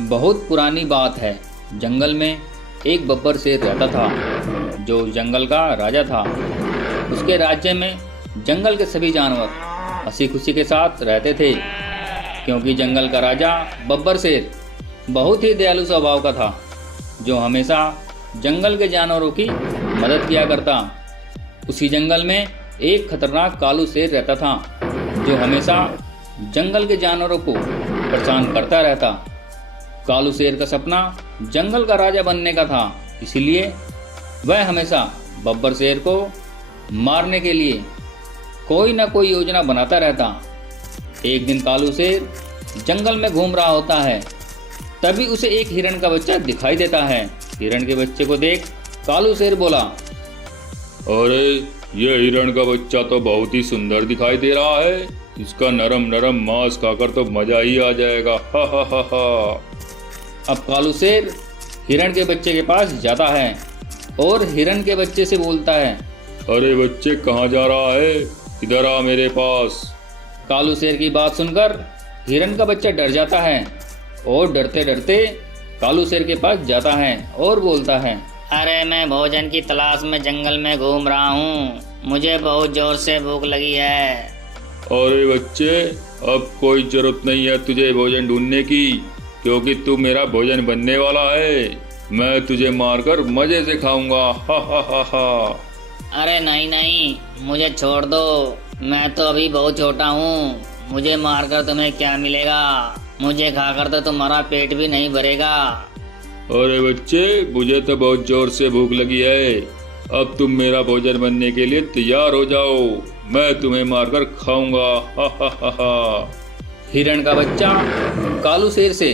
बहुत पुरानी बात है। जंगल में एक बब्बर शेर रहता था जो जंगल का राजा था। उसके राज्य में जंगल के सभी जानवर हंसी खुशी के साथ रहते थे, क्योंकि जंगल का राजा बब्बर शेर बहुत ही दयालु स्वभाव का था, जो हमेशा जंगल के जानवरों की मदद किया करता। उसी जंगल में एक खतरनाक कालू शेर रहता था, जो हमेशा जंगल के जानवरों को परेशान करता रहता। कालू शेर का सपना जंगल का राजा बनने का था, इसलिए वह हमेशा बब्बर शेर को मारने के लिए कोई न कोई योजना बनाता रहता। एक दिन कालू शेर जंगल में घूम रहा होता है, तभी उसे एक हिरण का बच्चा दिखाई देता है। हिरण के बच्चे को देख कालू शेर बोला, अरे ये हिरण का बच्चा तो बहुत ही सुंदर दिखाई दे रहा है। इसका नरम नरम मांस खाकर तो मजा ही आ जाएगा। हा हा हा हा। अब कालू शेर हिरण के बच्चे के पास जाता है और हिरण के बच्चे से बोलता है, अरे बच्चे कहाँ जा रहा है, इधर आ मेरे पास। कालू शेर की बात सुनकर हिरण का बच्चा डर जाता है और डरते डरते कालू शेर के पास जाता है और बोलता है, अरे मैं भोजन की तलाश में जंगल में घूम रहा हूँ, मुझे बहुत जोर से भूख लगी है। अरे बच्चे, अब कोई जरूरत नहीं है तुझे भोजन ढूंढने की, क्योंकि तू मेरा भोजन बनने वाला है। मैं तुझे मारकर मजे से खाऊंगा। हा हा हा हा। अरे नहीं नहीं, मुझे छोड़ दो, मैं तो अभी बहुत छोटा हूँ, मुझे मारकर तुम्हें क्या मिलेगा, मुझे खाकर तो तुम्हारा पेट भी नहीं भरेगा। अरे बच्चे, मुझे तो बहुत जोर से भूख लगी है, अब तुम मेरा भोजन बनने के लिए तैयार हो जाओ, मैं तुम्हें मारकर खाऊंगा। हा हा हा हा। हिरण का बच्चा कालू शेर से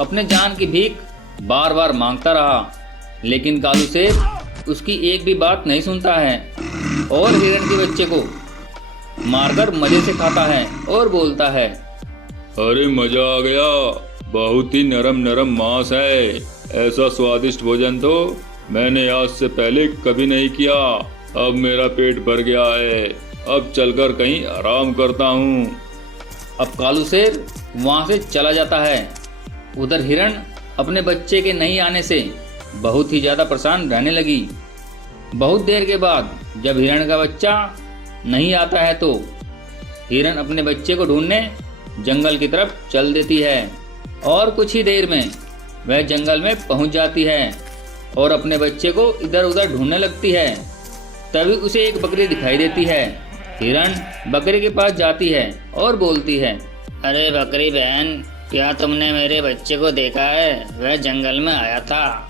अपने जान की भीख बार बार मांगता रहा, लेकिन कालू शेर उसकी एक भी बात नहीं सुनता है और हिरण के बच्चे को मारकर मजे से खाता है और बोलता है, अरे मजा आ गया, बहुत ही नरम नरम मांस है। ऐसा स्वादिष्ट भोजन तो मैंने आज से पहले कभी नहीं किया। अब मेरा पेट भर गया है, अब चलकर कहीं आराम करता हूँ। अब कालू शेर वहाँ से चला जाता है। उधर हिरण अपने बच्चे के नहीं आने से बहुत ही ज़्यादा परेशान रहने लगी। बहुत देर के बाद जब हिरण का बच्चा नहीं आता है तो हिरण अपने बच्चे को ढूंढने जंगल की तरफ चल देती है और कुछ ही देर में वह जंगल में पहुंच जाती है और अपने बच्चे को इधर उधर ढूंढने लगती है। तभी उसे एक बकरी दिखाई देती है। हिरण बकरी के पास जाती है और बोलती है, अरे बकरी बहन, क्या तुमने मेरे बच्चे को देखा है, वह जंगल में आया था।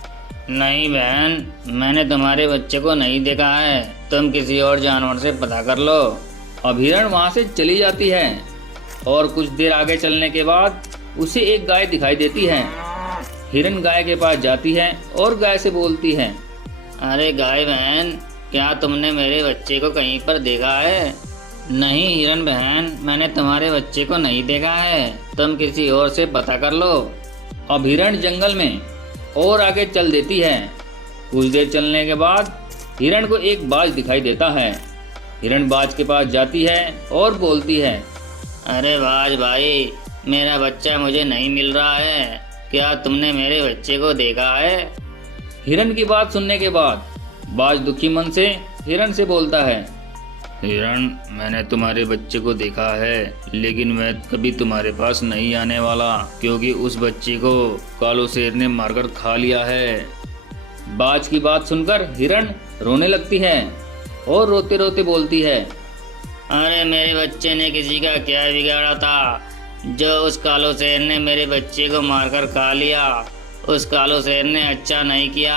नहीं बहन, मैंने तुम्हारे बच्चे को नहीं देखा है, तुम किसी और जानवर से पता कर लो। अब हिरण वहाँ से चली जाती है और कुछ देर आगे चलने के बाद उसे एक गाय दिखाई देती है। हिरण गाय के पास जाती है और गाय से बोलती है, अरे गाय बहन, क्या तुमने मेरे बच्चे को कहीं पर देखा है। नहीं हिरण बहन, मैंने तुम्हारे बच्चे को नहीं देखा है, तुम किसी और से पता कर लो। अब हिरण जंगल में और आगे चल देती है। कुछ देर चलने के बाद हिरण को एक बाज दिखाई देता है। हिरण बाज के पास जाती है और बोलती है, अरे बाज भाई, मेरा बच्चा मुझे नहीं मिल रहा है, क्या तुमने मेरे बच्चे को देखा है। हिरण की बात सुनने के बाद बाज दुखी मन से हिरण से बोलता है, हिरण, मैंने तुम्हारे बच्चे को देखा है, लेकिन मैं कभी तुम्हारे पास नहीं आने वाला, क्योंकि उस बच्चे को कालू शेर ने मारकर खा लिया है। बाज की बात सुनकर हिरण रोने लगती है और रोते रोते बोलती है, अरे मेरे बच्चे ने किसी का क्या बिगाड़ा था, जो उस कालू शेर ने मेरे बच्चे को मारकर खा लिया। उस कालू शेर ने अच्छा नहीं किया।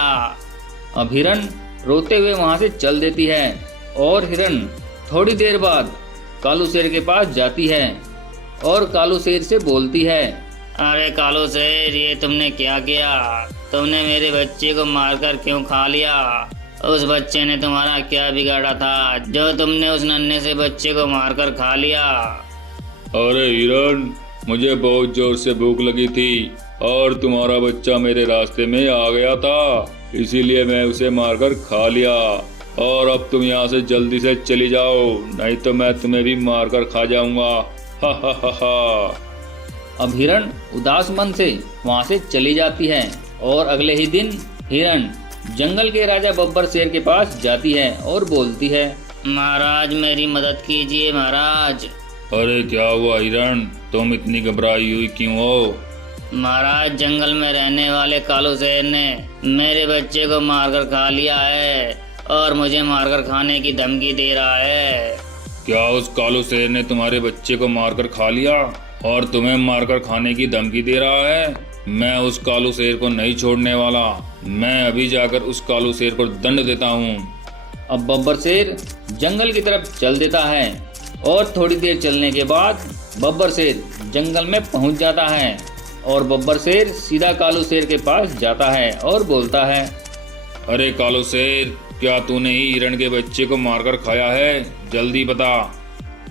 अब हिरण रोते हुए वहाँ से चल देती है और हिरण थोड़ी देर बाद कालू शेर के पास जाती है और कालू शेर से बोलती है, अरे कालू शेर, ये तुमने क्या किया, तुमने मेरे बच्चे को मारकर क्यों खा लिया। उस बच्चे ने तुम्हारा क्या बिगाड़ा था, जो तुमने उस नन्हे से बच्चे को मारकर खा लिया। अरे हिरण, मुझे बहुत जोर से भूख लगी थी और तुम्हारा बच्चा मेरे रास्ते में आ गया था, इसीलिए मैं उसे मारकर खा लिया। और अब तुम यहाँ से जल्दी से चली जाओ, नहीं तो मैं तुम्हें भी मारकर खा जाऊंगा। हा हा हा हा। अब हिरण उदास मन से वहाँ से चली जाती है और अगले ही दिन हिरण जंगल के राजा बब्बर शेर के पास जाती है और बोलती है, महाराज मेरी मदद कीजिए महाराज। अरे क्या हुआ हिरण, तुम इतनी घबराई हुई क्यों हो? महाराज जंगल में रहने वाले कालू शेर ने मेरे बच्चे को मारकर खा लिया है और मुझे मारकर खाने की धमकी दे रहा है। क्या उस कालू शेर ने तुम्हारे बच्चे को मारकर खा लिया और तुम्हें मारकर खाने की धमकी दे रहा है? मैं उस कालू शेर को नहीं छोड़ने वाला। मैं अभी जाकर उस कालू शेर को दंड देता हूँ। अब बब्बर शेर जंगल की तरफ चल देता है और थोड़ी देर चलने के बाद बब्बर शेर जंगल में पहुंच जाता है और बब्बर शेर सीधा कालू शेर के पास जाता है और बोलता है, अरे कालू शेर, क्या तूने ही हिरण के बच्चे को मारकर खाया है? जल्दी बता।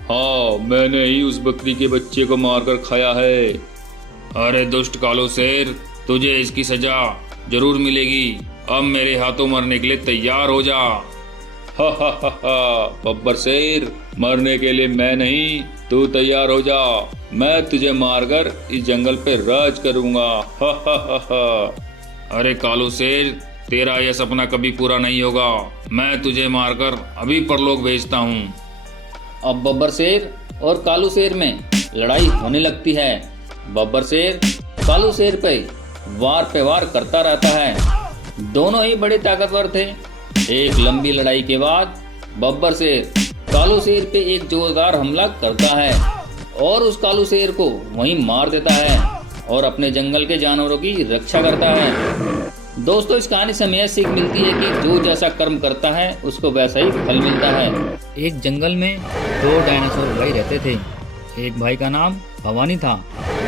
हाँ, मैंने ही उस बकरी के बच्चे को मारकर खाया है। अरे दुष्ट कालू शेर, तुझे इसकी सजा जरूर मिलेगी। अब मेरे हाथों मरने के लिए तैयार हो जा। हा हा हा हा, बब्बर शेर, मरने के लिए मैं नहीं, तू तैयार हो जा। मैं तुझे मारकर इस जंगल पे राज करूंगा। हा हा हा हा। अरे कालू शेर, तेरा यह सपना कभी पूरा नहीं होगा। मैं तुझे मारकर अभी परलोक भेजता हूँ। अब बब्बर शेर और कालू शेर में लड़ाई होने लगती है। बब्बर शेर कालू शेर पे वार करता रहता है। दोनों ही बड़े ताकतवर थे। एक लंबी लड़ाई के बाद बब्बर शेर कालू शेर पे एक जोरदार हमला करता है और उस कालू शेर को वहीं मार देता है और अपने जंगल के जानवरों की रक्षा करता है। दोस्तों, इस कहानी से हमें यह सीख मिलती है कि जो जैसा कर्म करता है उसको वैसा ही फल मिलता है। एक जंगल में दो डायनासोर भाई रहते थे। एक भाई का नाम भवानी था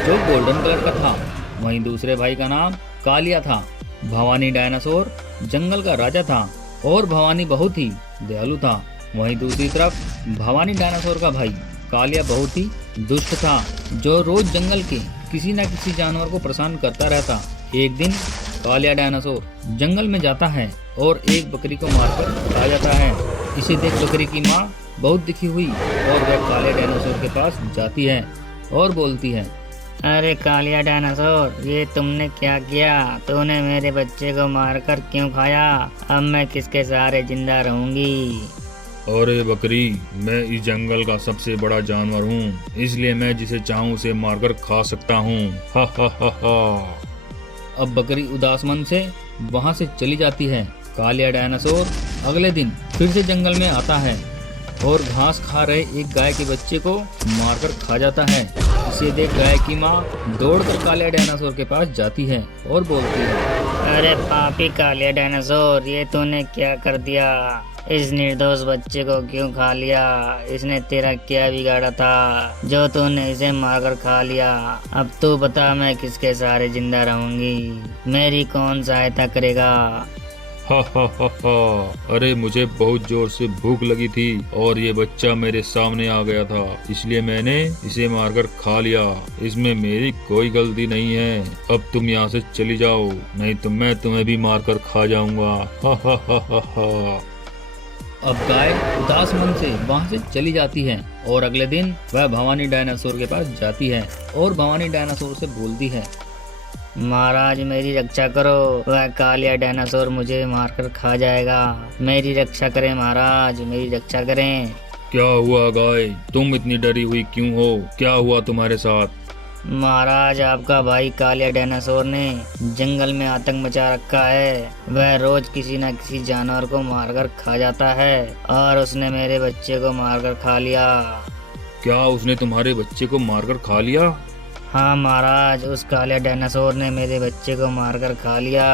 जो गोल्डन कलर का था, वहीं दूसरे भाई का नाम कालिया था। भवानी डायनासोर जंगल का राजा था और भवानी बहुत ही दयालु था। वहीं दूसरी तरफ भवानी डायनासोर का भाई कालिया बहुत ही दुष्ट था जो रोज जंगल के किसी न किसी जानवर को परेशान करता रहता। एक दिन कालिया डायनासोर जंगल में जाता है और एक बकरी को मारकर खा जाता है। इसे देख बकरी की माँ बहुत दुखी हुई और वह कालिया डायनासोर के पास जाती है और बोलती है, अरे कालिया डायनासोर, ये तुमने क्या किया? तूने मेरे बच्चे को मारकर क्यों खाया? अब मैं किसके सहारे जिंदा रहूंगी? अरे बकरी, मैं इस जंगल का सबसे बड़ा जानवर हूँ, इसलिए मैं जिसे चाहूँ उसे मारकर खा सकता हूँ। हा हा हा हा। अब बकरी उदास मन से वहाँ से चली जाती है। कालिया डायनासोर अगले दिन फिर से जंगल में आता है और घास खा रहे एक गाय के बच्चे को मारकर खा जाता है। इसे देख गाय की माँ दौड़कर कालिया डायनासोर के पास जाती है और बोलती है, अरे पापी कालिया डायनासोर, ये तूने क्या कर दिया? इस निर्दोष बच्चे को क्यों खा लिया? इसने तेरा क्या बिगाड़ा था जो तूने इसे मारकर खा लिया? अब तू बता, मैं किसके सहारे जिंदा रहूंगी? मेरी कौन सहायता करेगा? हा हा हा हा। अरे मुझे बहुत जोर से भूख लगी थी और ये बच्चा मेरे सामने आ गया था, इसलिए मैंने इसे मारकर खा लिया। इसमें मेरी कोई गलती नहीं है। अब तुम यहाँ से चली जाओ, नहीं तो मैं तुम्हें भी मारकर खा जाऊंगा। हा हा हा हा हा। अब गाय उदास मन से वहाँ से चली जाती है और अगले दिन वह भवानी डायनासोर के पास जाती है और भवानी डायनासोर से बोलती है, महाराज मेरी रक्षा करो, वह कालिया डायनासोर मुझे मारकर खा जाएगा। मेरी रक्षा करें महाराज, मेरी रक्षा करें। क्या हुआ गाय, तुम इतनी डरी हुई क्यों हो? क्या हुआ तुम्हारे साथ? महाराज, आपका भाई कालिया डायनासोर ने जंगल में आतंक मचा रखा है। वह रोज किसी न किसी जानवर को मारकर खा जाता है और उसने मेरे बच्चे को मारकर खा लिया। क्या उसने तुम्हारे बच्चे को मारकर खा लिया? हाँ महाराज, उस कालिया डायनासोर ने मेरे बच्चे को मारकर खा लिया।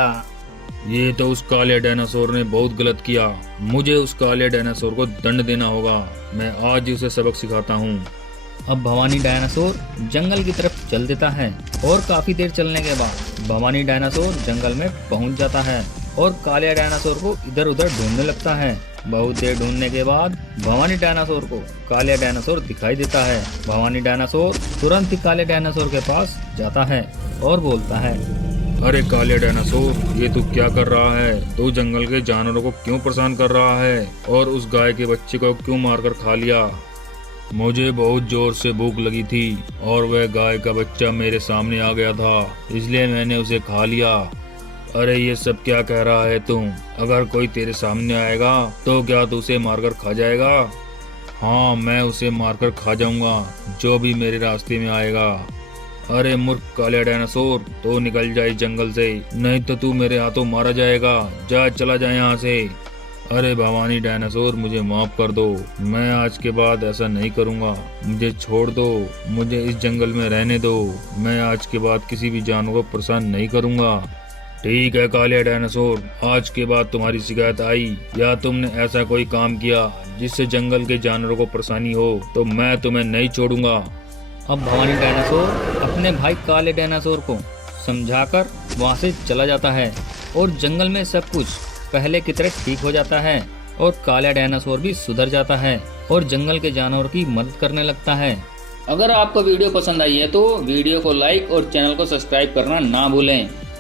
ये तो उस कालिया डायनासोर ने बहुत गलत किया। मुझे उस कालिया डायनासोर को दंड देना होगा। मैं आज ही उसे सबक सिखाता हूँ। अब भवानी डायनासोर जंगल की तरफ चल देता है और काफी देर चलने के बाद भवानी डायनासोर जंगल में पहुंच जाता है और कालिया डायनासोर को इधर उधर ढूंढने लगता है। बहुत देर ढूंढने के बाद भवानी डायनासोर को कालिया डायनासोर दिखाई देता है। भवानी डायनासोर तुरंत ही कालिया डायनासोर के पास जाता है और बोलता है, अरे कालिया डायनासोर, ये तू क्या कर रहा है? तू जंगल के जानवरों को क्यों परेशान कर रहा है और उस गाय के बच्चे को क्यों मारकर खा लिया? मुझे बहुत जोर से भूख लगी थी और वह गाय का बच्चा मेरे सामने आ गया था, इसलिए मैंने उसे खा लिया। अरे ये सब क्या कह रहा है तुम? अगर कोई तेरे सामने आएगा तो क्या तू उसे मारकर खा जाएगा? हाँ, मैं उसे मारकर खा जाऊंगा, जो भी मेरे रास्ते में आएगा। अरे मूर्ख काले डायनासोर, तो निकल जा इस जंगल से, नहीं तो तू मेरे हाथों मारा जाएगा। जा, चला जा यहाँ से। अरे भवानी डायनासोर, मुझे माफ कर दो, मैं आज के बाद ऐसा नहीं करूँगा। मुझे छोड़ दो, मुझे इस जंगल में रहने दो। मैं आज के बाद किसी भी जानवर को परेशान नहीं करूँगा। ठीक है काले डायनासोर, आज के बाद तुम्हारी शिकायत आई या तुमने ऐसा कोई काम किया जिससे जंगल के जानवरों को परेशानी हो तो मैं तुम्हें नहीं छोड़ूंगा। अब भवानी डायनासोर अपने भाई काले डायनासोर को समझाकर वहाँ से चला जाता है और जंगल में सब कुछ पहले की तरह ठीक हो जाता है और काला डायनासोर भी सुधर जाता है और जंगल के जानवर की मदद करने लगता है। अगर आपको वीडियो पसंद आई है तो वीडियो को लाइक और चैनल को सब्सक्राइब करना ना भूलें।